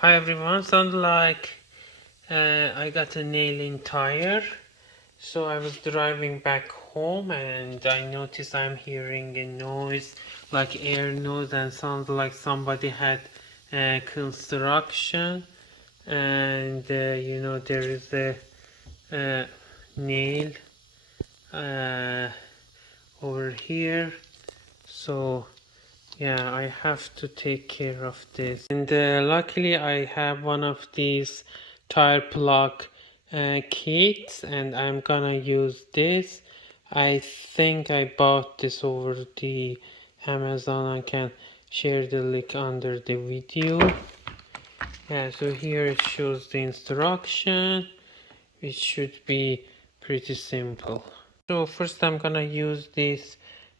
Hi everyone, sounds like I got a nailing tire. So I was driving back home and I noticed I'm hearing a noise like air noise and sounds like somebody had construction, and there is a nail over here. So yeah, I have to take care of this. And luckily I have one of these tire plug kits and I'm gonna use this. I think I bought this over the Amazon. I can share the link under the video. Yeah, so here it shows the instruction, which should be pretty simple. So first I'm gonna use this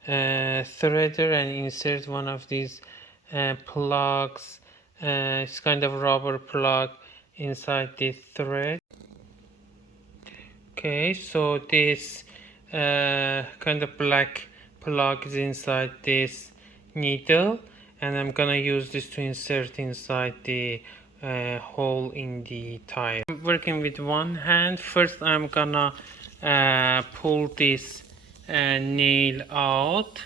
threader and insert one of these plugs. It's kind of rubber plug inside this thread. Okay, so this kind of black plug is inside this needle, and I'm gonna use this to insert inside the hole in the tire. I'm working with one hand. First I'm gonna pull this nail out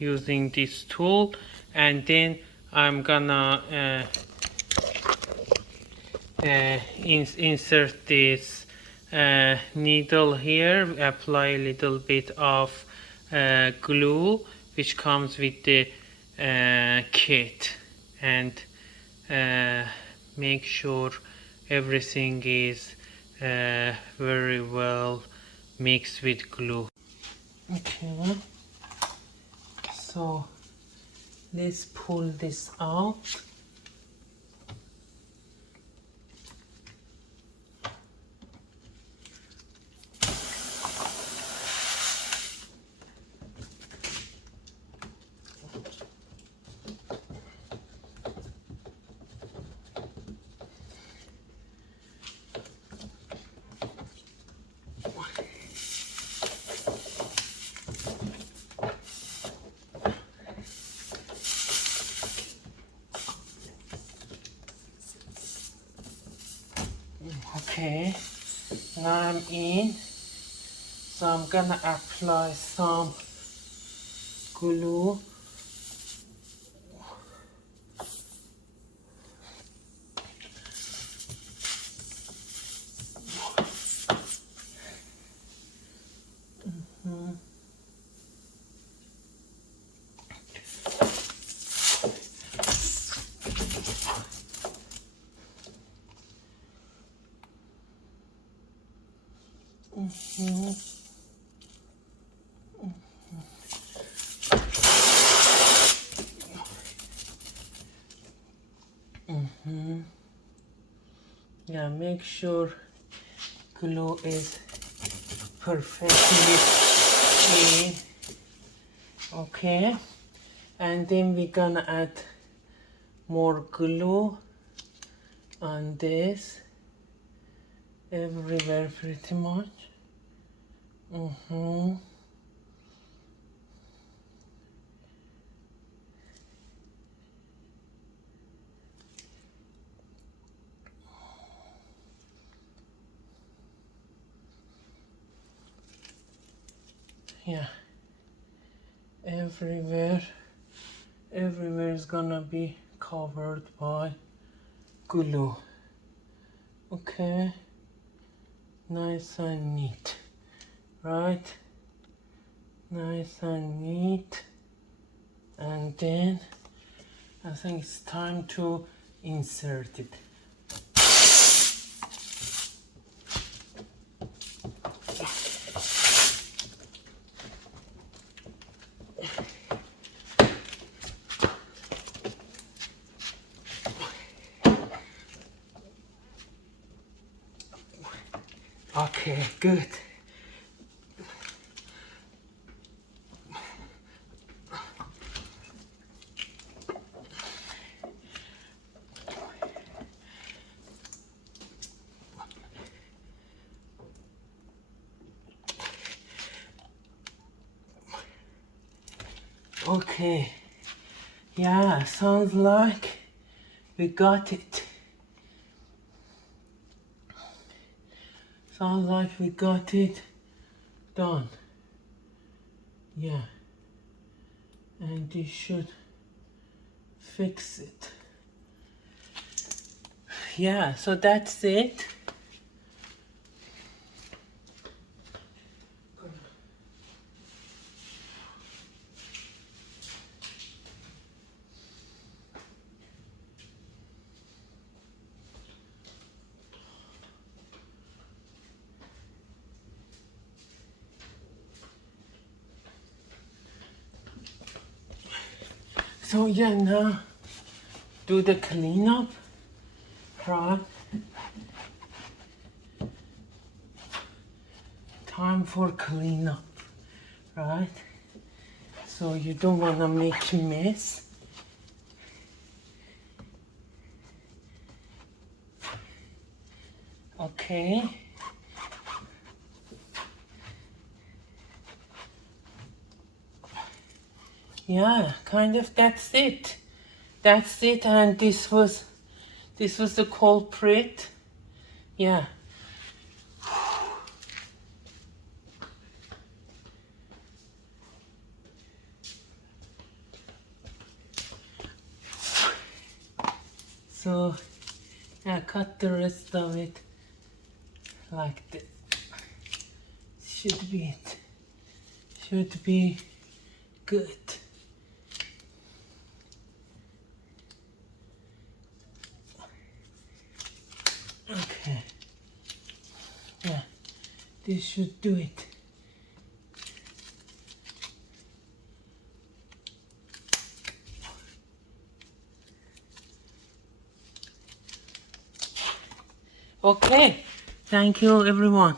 using this tool, and then I'm gonna insert this needle here, apply a little bit of glue which comes with the kit, and make sure everything is very well mixed with glue. Okay, so let's pull this out. Okay, now I'm in, so I'm gonna apply some glue. Yeah, make sure glue is perfectly in. Okay, and then we're gonna add more glue on this everywhere pretty much. Yeah, everywhere is gonna be covered by glue. Okay, nice and neat, right? Nice and neat. And then I think it's time to insert it. Okay, good. Okay, yeah, sounds like We got it. Sounds like we got it done. Yeah. And this should fix it. Yeah, so that's it. So yeah, now do the cleanup, right? Time for cleanup, right? So you don't want to make a mess. Okay. Yeah, kind of that's it. That's it, and this was the culprit. Yeah. So I cut the rest of it like this. Should be it. Should be good. Okay. Yeah, this should do it. Okay, thank you everyone.